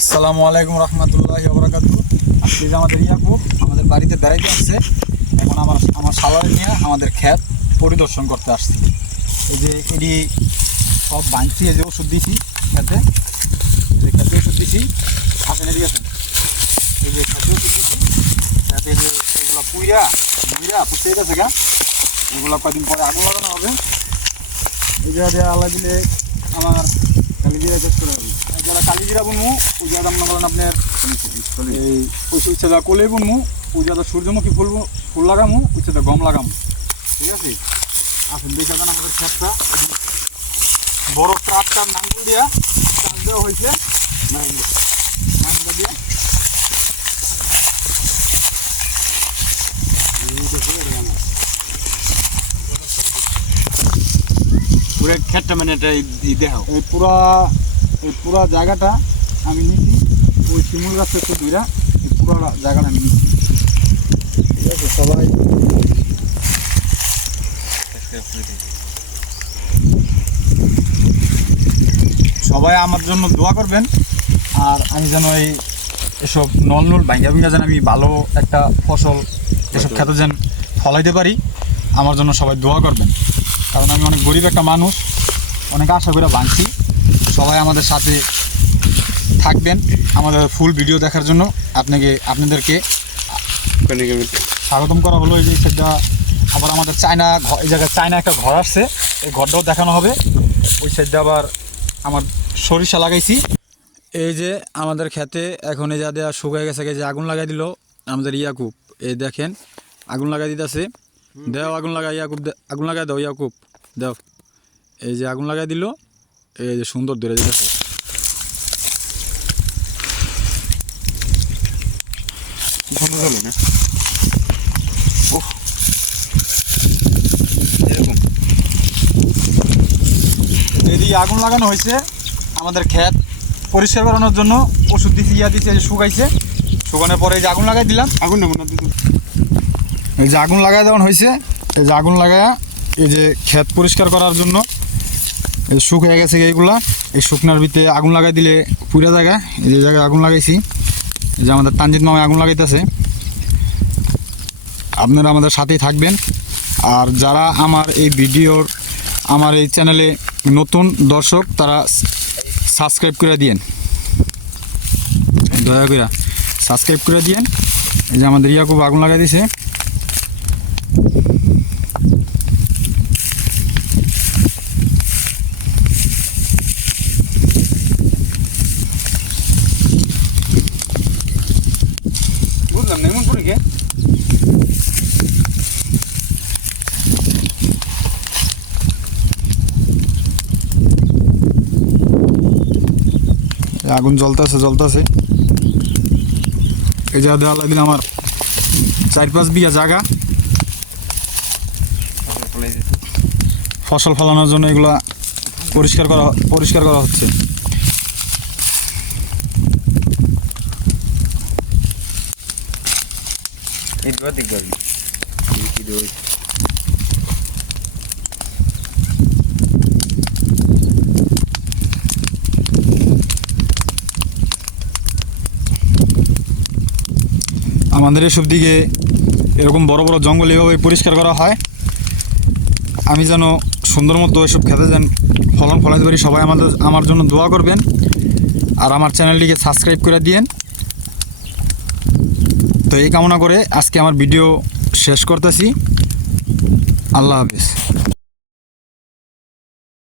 আসসালামু আলাইকুম রহমতুল্লাহ বরাকাতু আজকে যে আমাদের ইয়াকুব, আমাদের বাড়িতে বেড়াইতে আসছে, এখন আমার আমার সালারে নিয়ে আমাদের ক্ষেত পরিদর্শন করতে আসছে। এই যে এটি সব বাঁধছি এই যে ওষুধ দিছি খেতে, এই যে খেতে ওষুধ দিছি আসেন এদিকে এই যে খেতে ওষুধ দিছি, খেতে যে এগুলো পুইরা মুইরা পুষতে গেছে গা। এগুলো কদিন পরে আগুন লাগানো হবে। এই দিয়ে আল্লাহ দিলে আমার কালিজিরা চাষ করা হবে আর যারা কালিজিরা বুনমু জায়গা মনে করেন আপনার এই যা কোলে বুনমু জায়গা সূর্যমুখী ফুল ফুল লাগামু উচ্চে গম লাগামু। ঠিক আছে? আসুন, দেখে যান আমাদের ক্ষেতটা বড় ট্রাকটার নাঙ্গল দিয়া? চাষ দেওয়া হয়েছে। দিয়া। পুরো মানে এটা দেহ এই পুরা এই পুরো জায়গাটা আমি নিছি। ওই শিমুল গাছ থেকে দুইরা এই পুরো জায়গাটা আমি নিছি। ঠিক আছে, সবাই সবাই আমার জন্য দোয়া করবেন। আর আমি যেন এই এসব নল নল ভাঙ্গা ভিঙ্গা যেন আমি ভালো একটা ফসল, এসব খেতে যেন ফলাইতে পারি, আমার জন্য সবাই দোয়া করবেন। কারণ আমি অনেক গরিব একটা মানুষ, অনেক আশা করে বাঁধছি সবাই আমাদের সাথে থাকবেন আমাদের ফুল ভিডিও দেখার জন্য। আপনাকে আপনাদেরকে স্বাগতম করা হলো এই যে সেটা আবার আমাদের চায়না এই জায়গায় চায়না একটা ঘর আসছে। এই ঘরটাও দেখানো হবে। ওই সাইডটা আবার আমার সরিষা লাগাইছি। এই যে আমাদের খেতে এখন এই যা দেওয়া শুকায় গেছে যে আগুন লাগাই দিল আমাদের ইয়াকুব। এই দেখেন আগুন লাগাই দিতেছে। দেও আগুন লাগাই ইয়াকুব আগুন লাগাই দাও ইয়াকুব। দাও। এই যে আগুন লাগাই দিল। এই যে সুন্দর হলো না? এদিকে আগুন লাগানো হয়েছে আমাদের ক্ষেত পরিষ্কার করানোর জন্য ওষুধ দিছি ইয়া দিছি যে শুকাইছে। শুকানোর পরে এই যে আগুন লাগাই দিলাম। আগুন না মনে দিত এই যে আগুন লাগাই দেওয়ান হয়েছে এই যে আগুন লাগায়া এই যে ক্ষেত পরিষ্কার করার জন্য এই শুকিয়ে গেছে এইগুলা। এই শুকনার ভিতরে আগুন লাগাই দিলে পুরা জায়গা এই যে জায়গায় আগুন লাগাইছি। এই যে আমাদের তানজিৎ মামায় আগুন লাগাইতেছে। আপনারা আমাদের সাথেই থাকবেন। আর যারা আমার এই ভিডিওর, আমার এই চ্যানেলে নতুন দর্শক, তারা সাবস্ক্রাইব করে দিয়েন। দয়া করে সাবস্ক্রাইব করে দিয়েন। এই যে আমাদের ইয়াকুব আগুন লাগাই দিছে। বুঝলাম না, এমন আগুন জ্বলতেছে জ্বলতেছে। এই জায়গা দেওয়া লাগলে আমার। চার পাঁচ বিঘা জায়গা। ফসল ফলানোর জন্য এগুলা পরিষ্কার করা পরিষ্কার করা হচ্ছে। আমাদের এসব দিকে এরকম বড় বড় জঙ্গল এভাবে পরিষ্কার করা হয়। আমি যেন সুন্দর মতো এসব খেতে যেন ফলন ফলাতে পারি, সবাই আমাদের আমার জন্য দোয়া করবেন। আর আমার চ্যানেলটিকে সাবস্ক্রাইব করে দিয়েন। তো এই কামনা করে আজকে আমার ভিডিও শেষ করতেছি। আল্লাহ হাফিজ।